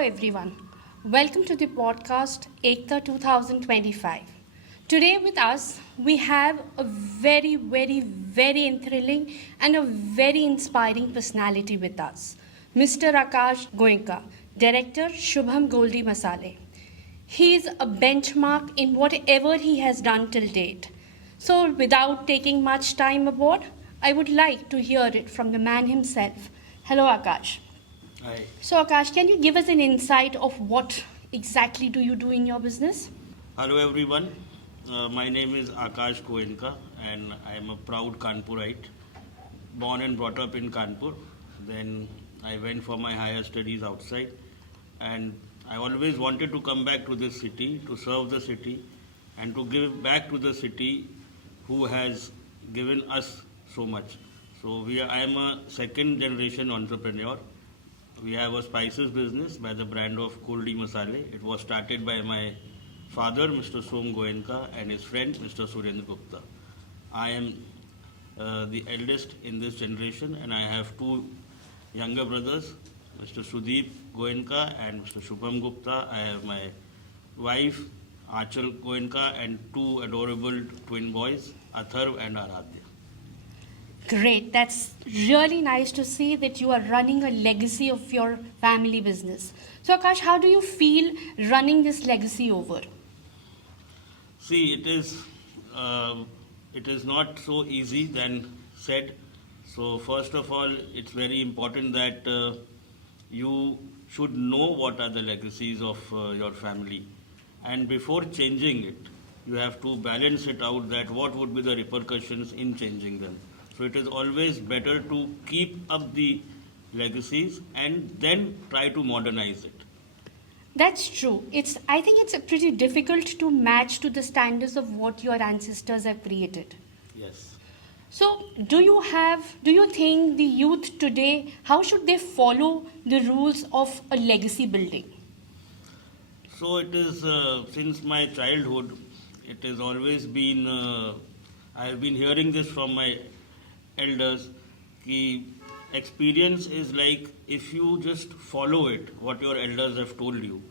everyone. Welcome to the podcast Ekta 2025. Today with us, we have a very thrilling and a very inspiring personality with us. Mr. Akash Goenka, Director Shubham Goldiee Masale. He is a benchmark in whatever he has done till date. So without taking much time aboard, I would like to hear it from the man himself. Hello Akash. Hi. So Akash, can you give us an insight of what exactly do you do in your business? Hello everyone. My name is Akash Goenka and I am a proud Kanpurite. Born and brought up in Kanpur. Then I went for my higher studies outside and I always wanted to come back to this city, to serve the city and to give back to the city who has given us so much. I am a second generation entrepreneur. We have a spices business by the brand of Goldiee Masale. It was started by my father, Mr. Som Goenka, and his friend, Mr. Surendra Gupta. I am the eldest in this generation, and I have two younger brothers, Mr. Sudeep Goenka and Mr. Shubham Gupta. I have my wife, Achal Goenka, and two adorable twin boys, Atharv and Aradhya. Great. That's really nice to see that you are running a legacy of your family business. So Akash, how do you feel running this legacy over? See, it is not so easy than said. So first of all, it's very important that you should know what are the legacies of your family. And before changing it, you have to balance it out that what would be the repercussions in changing them. So it is always better to keep up the legacies and then try to modernize it. That's true. I think it's pretty difficult to match to the standards of what your ancestors have created. Yes. So do you think the youth today, how should they follow the rules of a legacy building? So it is since my childhood, it has always been, I have been hearing this from my elders, ki experience is like if you just follow it, what your elders have told you.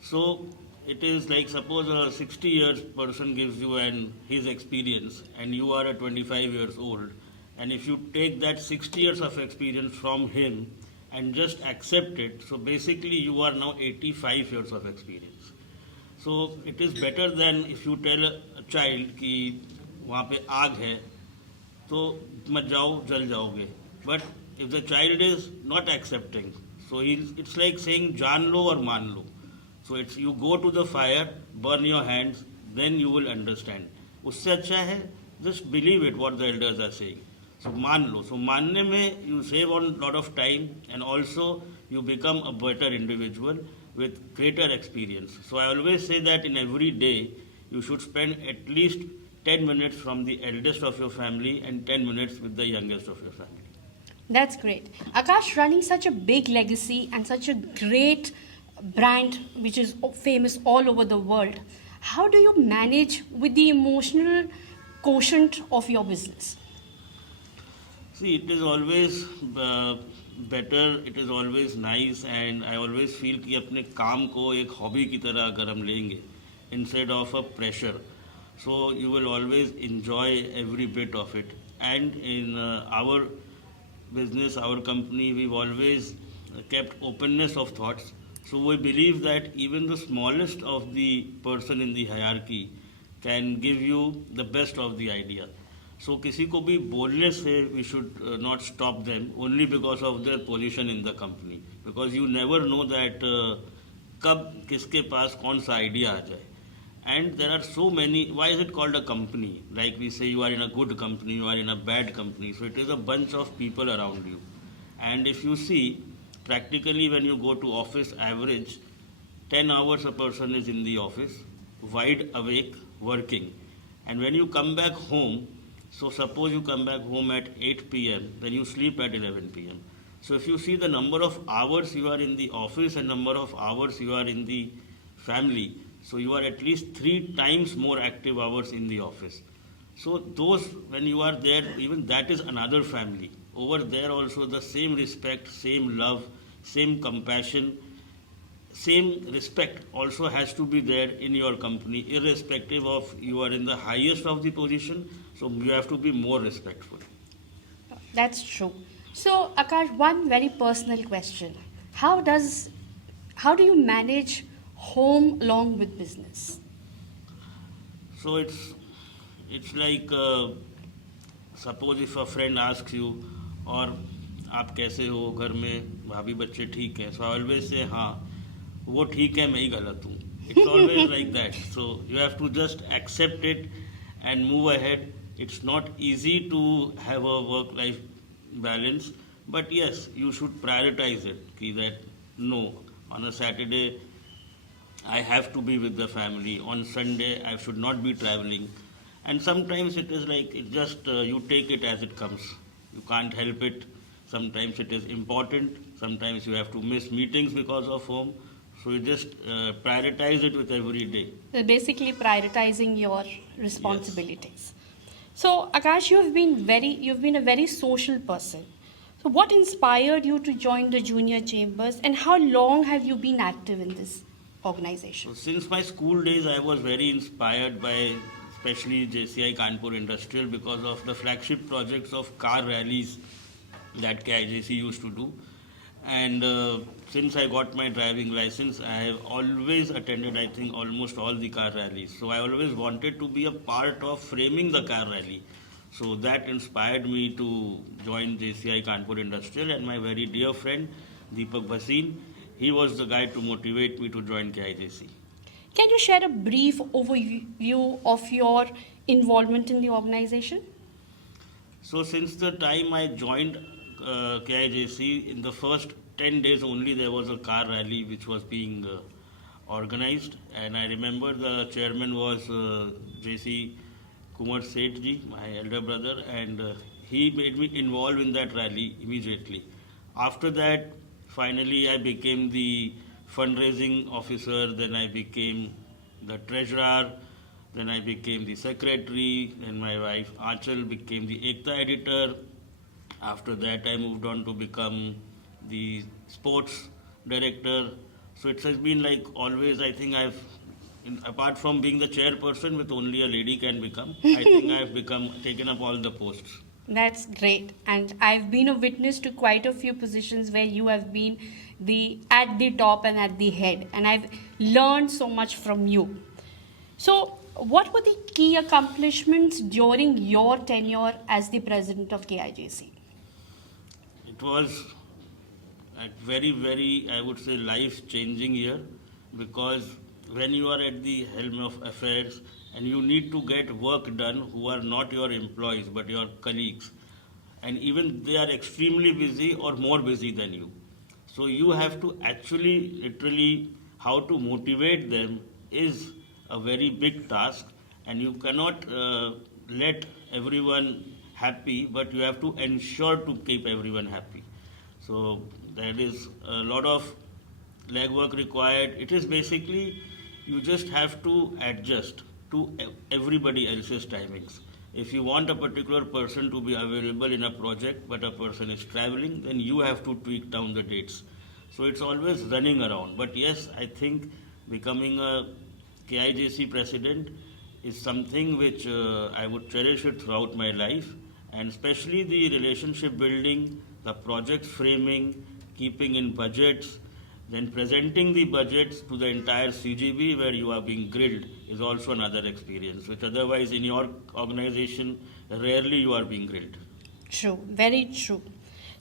So it is like suppose a 60 years person gives you his experience and you are a 25 years old, and if you take that 60 years of experience from him and just accept it, so basically you are now 85 years of experience. So it is better than if you tell a child कि वहाँ पे आग है तो मत जाओ जल जाओगे. But if the child is not accepting, so it's like saying जान लो और मान लो. So it's you go to the fire, burn your hands, then you will understand. उससे अच्छा है just believe it what the elders are saying. So मान लो. So मानने में you save a lot of time and also you become a better individual with greater experience. So I always say that in every day you should spend at least 10 minutes from the eldest of your family and 10 minutes with the youngest of your family. That's great. Akash, running such a big legacy and such a great brand which is famous all over the world, how do you manage with the emotional quotient of your business? See, it is always better, it is always nice, and I always feel कि अपने काम को एक hobby की तरह अगर हम लेंगे instead of a pressure, so you will always enjoy every bit of it. And in our business, our company, we've always kept openness of thoughts. So we believe that even the smallest of the person in the hierarchy can give you the best of the idea. So किसी को भी बोलने से we should not stop them only because of their position in the company, because you never know that कब किसके पास कौन सा idea आ जाए. And there are so many. Why is it called a company? Like we say, you are in a good company, you are in a bad company. So it is a bunch of people around you. And if you see, practically when you go to office, average 10 hours a person is in the office, wide awake, working. And when you come back home, so suppose you come back home at 8 p.m., then you sleep at 11 p.m. So if you see the number of hours you are in the office and number of hours you are in the family, so you are at least 3 times more active hours in the office. So those, when you are there, even that is another family. Over there also the same respect, same love, same compassion same respect also has to be there in your company, irrespective of you are in the highest of the position. So you have to be more respectful. That's true. So, Akash, one very personal question. How does how do you manage home along with business? So it's like suppose if a friend asks you, और आप कैसे हो, घर में भाभी बच्चे ठीक हैं, so I always say हाँ, वो ठीक है, मैं ही गलत हूँ. It's always like that. So you have to just accept it and move ahead. It's not easy to have a work-life balance, but yes, you should prioritize it. That no, on a Saturday I have to be with the family. On Sunday, I should not be traveling. And sometimes it is like it just you take it as it comes. You can't help it. Sometimes it is important. Sometimes you have to miss meetings because of home. So you just prioritize it with every day. So basically, prioritizing your responsibilities. So, Akash, you've been a very social person. So, what inspired you to join the junior chambers, and how long have you been active in this organization? So since my school days, I was very inspired by especially JCI Kanpur Industrial because of the flagship projects of car rallies that KIJC used to do. And since I got my driving license, I have always attended, I think, almost all the car rallies. So I always wanted to be a part of framing the car rally. So that inspired me to join JCI Kanpur Industrial, and my very dear friend Deepak Bhasin, he was the guy to motivate me to join KIJC. Can you share a brief overview of your involvement in the organization? So since the time I joined KIJC, in the first 10 days only there was a car rally which was being organized, and I remember the chairman was JC Kumar Sethji, my elder brother, and he made me involved in that rally immediately. After that, finally I became the fundraising officer, then I became the treasurer, then I became the secretary, then my wife Achal became the Ekta editor. After that I moved on to become the sports director. So it has been like always, I think apart from being the chairperson, with only a lady can become, I think I've taken up all the posts. That's great. And I've been a witness to quite a few positions where you have been at the top and at the head. And I've learned so much from you. So, what were the key accomplishments during your tenure as the president of KIJC? It was a very, very, I would say, life-changing year, because when you are at the helm of affairs and you need to get work done who are not your employees but your colleagues, and even they are extremely busy or more busy than you. So you have to actually, literally, how to motivate them is a very big task, and you cannot let everyone happy, but you have to ensure to keep everyone happy. So there is a lot of legwork required. It is basically, you just have to adjust to everybody else's timings. If you want a particular person to be available in a project but a person is traveling, then you have to tweak down the dates. So it's always running around. But yes, I think becoming a KIJC president is something which I would cherish it throughout my life, and especially the relationship building, the project framing, keeping in budgets, then presenting the budgets to the entire CGB where you are being grilled is also another experience, which otherwise in your organization rarely you are being grilled. True, very true.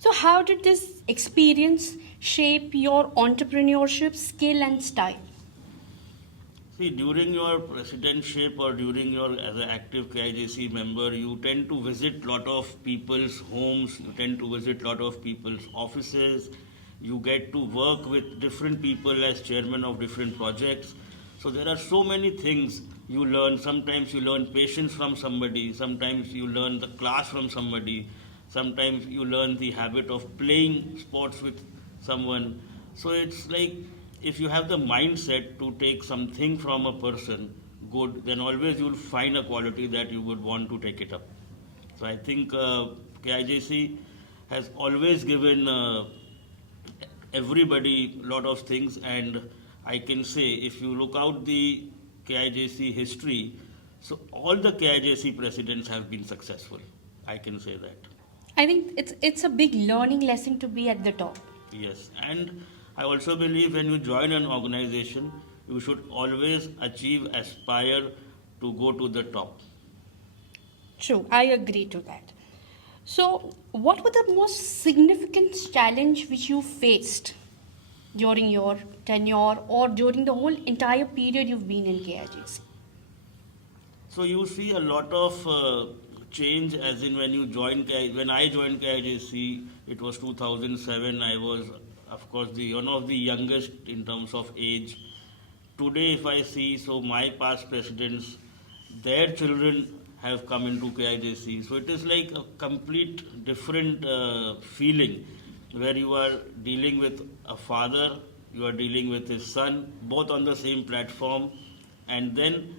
So, how did this experience shape your entrepreneurship skill and style? See, during your presidentship or during your as an active KIJC member, you tend to visit lot of people's homes, you tend to visit lot of people's offices, you get to work with different people as chairman of different projects. So there are so many things you learn. Sometimes you learn patience from somebody, sometimes you learn the class from somebody, sometimes you learn the habit of playing sports with someone. So it's like, if you have the mindset to take something from a person good, then always you will find a quality that you would want to take it up. So I think KIJC has always given everybody a lot of things, and I can say if you look out the KIJC history, so all the KIJC presidents have been successful. I can say that. I think it's a big learning lesson to be at the top. Yes, and I also believe when you join an organization, you should always aspire to go to the top. True, I agree to that. So, what were the most significant challenge which you faced during your tenure or during the whole entire period you've been in KIGC? So you see a lot of change, as in when you join when I joined KIJC, it was 2007. I was, of course, the one of the youngest in terms of age. Today, if I see, so my past presidents, their children have come into KIJC. So it is like a complete different feeling where you are dealing with a father, you are dealing with his son, both on the same platform, and then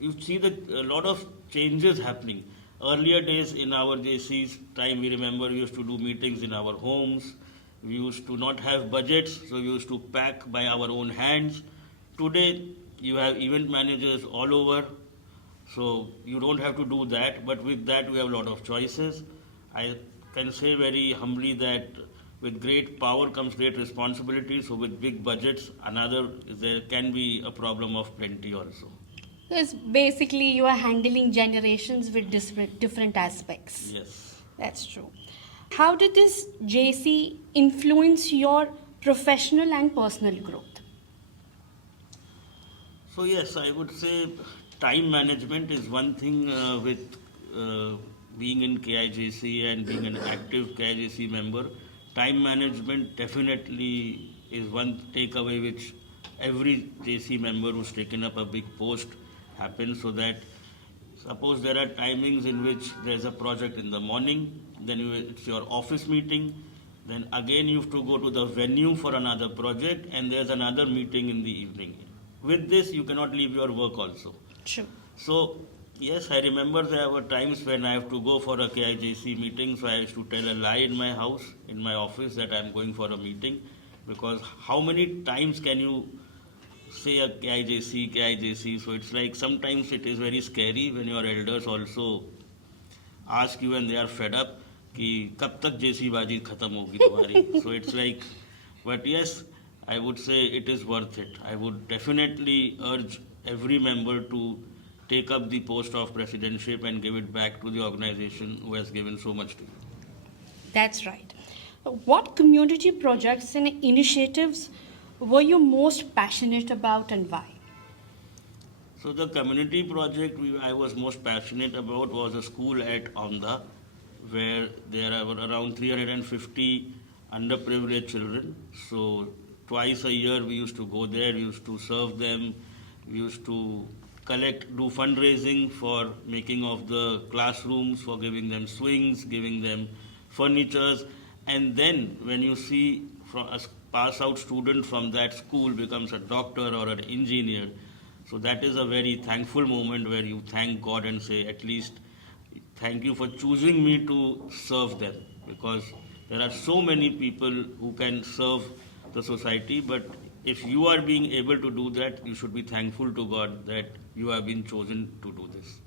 you see that a lot of changes happening. Earlier days in our JC's time, we remember we used to do meetings in our homes. We used to not have budgets, so we used to pack by our own hands. Today, you have event managers all over, so you don't have to do that. But with that, we have a lot of choices. I can say very humbly that with great power comes great responsibility. So with big budgets, there can be a problem of plenty also. Because basically you are handling generations with different aspects. Yes. That's true. How did this JC influence your professional and personal growth? So yes, I would say time management is one thing with being in KIJC and being an active KIJC member. Time management definitely is one takeaway which every JC member who's taken up a big post happens, so that suppose there are timings in which there's a project in the morning, then it's your office meeting, then again you have to go to the venue for another project, and there's another meeting in the evening. With this, you cannot leave your work also. True. So, yes, I remember there were times when I have to go for a KIJC meeting, so I used to tell a lie in my house, in my office, that I'm going for a meeting, because how many times can you say a KIJC, so it's like sometimes it is very scary when your elders also ask you and they are fed up कि कब तक JC बाजी खत्म होगी तुम्हारी. So it's like, but yes, I would say it is worth it. I would definitely urge every member to take up the post of presidentship and give it back to the organization who has given so much to you. That's right. What community projects and initiatives were you most passionate about and why? So the community project I was most passionate about was a school at Amda, where there are around 350 underprivileged children. So twice a year we used to go there, we used to serve them, we used to do fundraising for making of the classrooms, for giving them swings, giving them furnitures, and then when you see from a pass out student from that school becomes a doctor or an engineer, so that is a very thankful moment where you thank God and say, at least thank you for choosing me to serve them, because there are so many people who can serve the society, but if you are being able to do that, you should be thankful to God that you have been chosen to do this.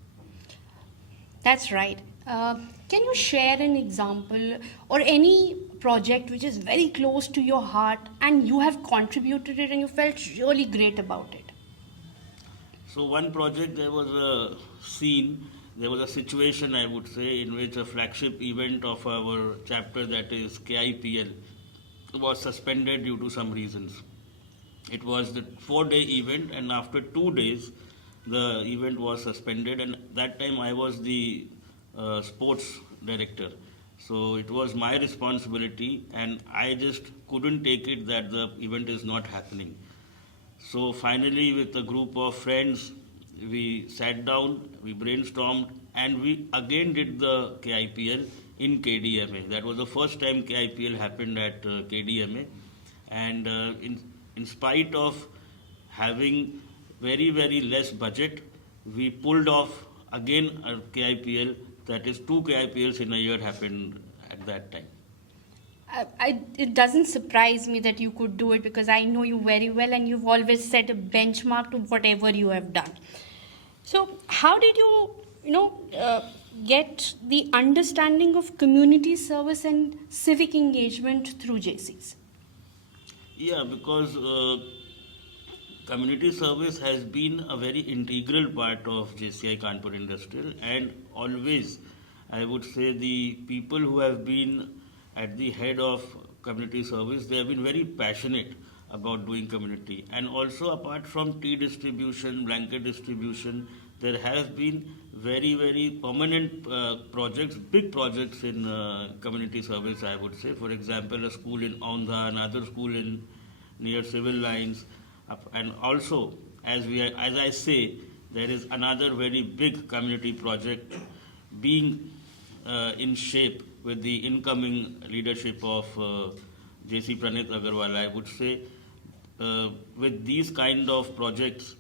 That's right. Can you share an example or any project which is very close to your heart and you have contributed it and you felt really great about it? So one project, there was a situation, I would say, in which a flagship event of our chapter, that is KIPL, was suspended due to some reasons. It was the 4-day event, and after 2 days, the event was suspended, and that time I was the sports director. So it was my responsibility, and I just couldn't take it that the event is not happening. So finally, with a group of friends, we sat down, we brainstormed, and we again did the KIPL in KDMA. That was the first time KIPL happened at KDMA, and in spite of having very, very less budget, we pulled off again a KIPL. That is, 2 KIPLs in a year happened at that time. it doesn't surprise me that you could do it because I know you very well and you've always set a benchmark to whatever you have done. So, how did you get the understanding of community service and civic engagement through JCs? Yeah, because community service has been a very integral part of JCI Kanpur Industrial, and always, I would say, the people who have been at the head of community service, they have been very passionate about doing community. And also, apart from tea distribution, blanket distribution, there have been very permanent projects, big projects in community service, I would say. For example, a school in Aundha, another school in near civil lines, and also, as I say, there is another very big community project being in shape with the incoming leadership of JC Pranit Agarwal. I would say with these kind of projects,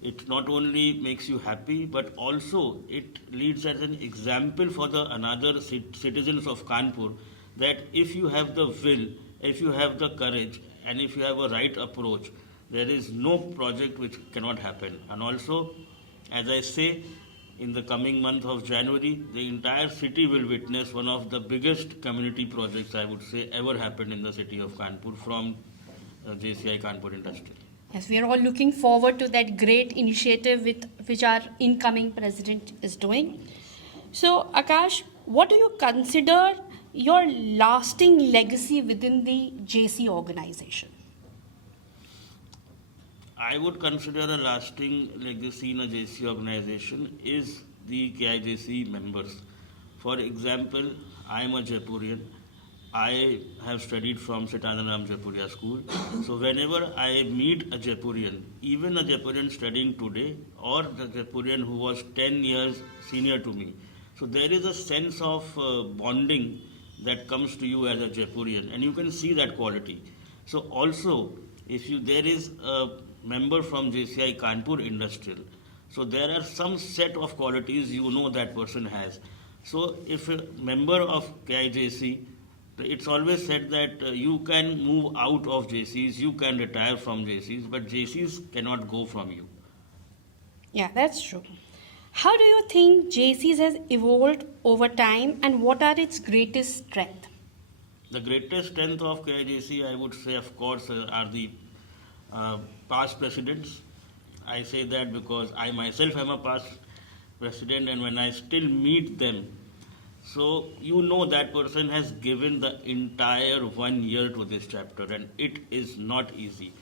it not only makes you happy, but also it leads as an example for the another citizens of Kanpur that if you have the will, if you have the courage, and if you have a right approach, there is no project which cannot happen. And also, as I say, in the coming month of January, the entire city will witness one of the biggest community projects, I would say, ever happened in the city of Kanpur from JCI Kanpur Industrial. Yes, we are all looking forward to that great initiative which our incoming president is doing. So, Akash, what do you consider your lasting legacy within the JC organization? I would consider a lasting legacy in a JC organization is the KIJC members. For example, I am a Jaipurian. I have studied from Sitananam Jaipuria school. So whenever I meet a Jaipurian, even a Jaipurian studying today or the Jaipurian who was 10 years senior to me, so there is a sense of bonding that comes to you as a Jaipurian, and you can see that quality. So also, if you there is a member from JCI Kanpur Industrial, so there are some set of qualities you know that person has. So if a member of KIJC, it's always said that you can move out of JCs, you can retire from JCs, but JCs cannot go from you. Yeah, that's true. How do you think JCs has evolved over time and what are its greatest strengths? The greatest strength of KIJC, I would say, of course, are the past presidents. I say that because I myself am a past president, and when I still meet them, so you know that person has given the entire 1 year to this chapter, and it is not easy.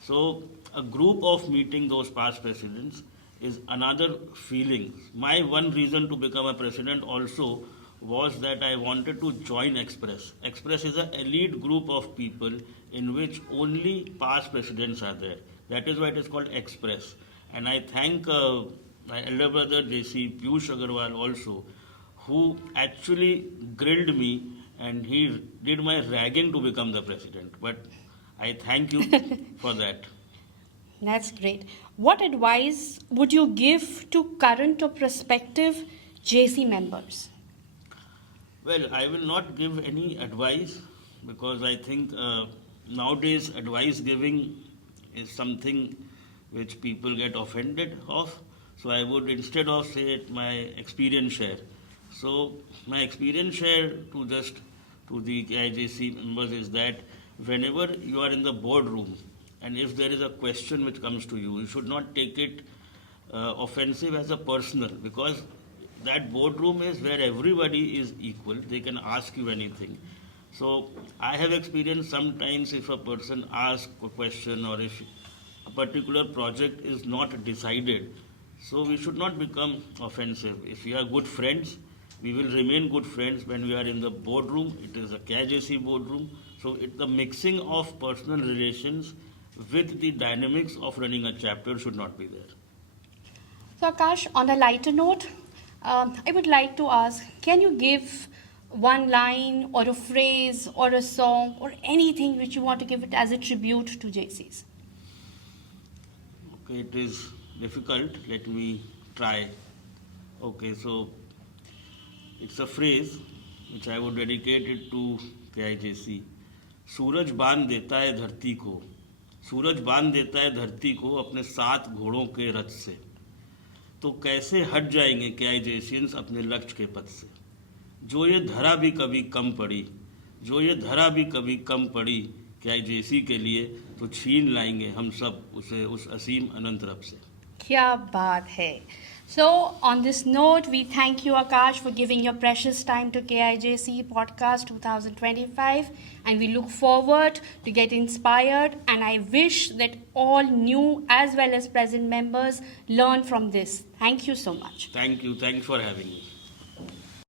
So a group of meeting those past presidents is another feeling. My one reason to become a president also was that I wanted to join Express. Express is an elite group of people in which only past presidents are there. That is why it is called Express. And I thank my elder brother JC Piyush Agarwal also, who actually grilled me and he did my ragging to become the president. But I thank you for that. That's great. What advice would you give to current or prospective JC members? Well, I will not give any advice because I think nowadays advice giving is something which people get offended of. So I would instead of say it, my experience share. So my experience share to the KIJC members is that whenever you are in the boardroom and if there is a question which comes to you, you should not take it offensive as a personal, because that boardroom is where everybody is equal. They can ask you anything. So I have experienced sometimes if a person asks a question or if a particular project is not decided, so we should not become offensive. If we are good friends, we will remain good friends when we are in the boardroom. It is a KJC boardroom. So the mixing of personal relations with the dynamics of running a chapter should not be there. So, Akash, on a lighter note, I would like to ask, can you give one line or a phrase or a song or anything which you want to give it as a tribute to JCs? Okay, it is difficult. Let me try. Okay, so it's a phrase. which I would dedicate it to KIJC. सूरज बांध देता है धरती को, सूरज बांध देता है धरती को अपने 7 घोड़ों के रथ से, तो कैसे हट जाएंगे KIJCians अपने लक्ष्य के पथ से। जो ये धरा भी कभी कम पड़ी, जो ये धरा भी कभी कम पड़ी KIJC के लिए, तो छीन लाएंगे हम सब उसे उस असीम अनंत रब से। क्या बात है। So on this note, we thank you, Akash, for giving your precious time to KIJC Podcast 2025, and we look forward to get inspired, and I wish that all new as well as present members learn from this. Thank you so much. Thank you. Thanks for having me.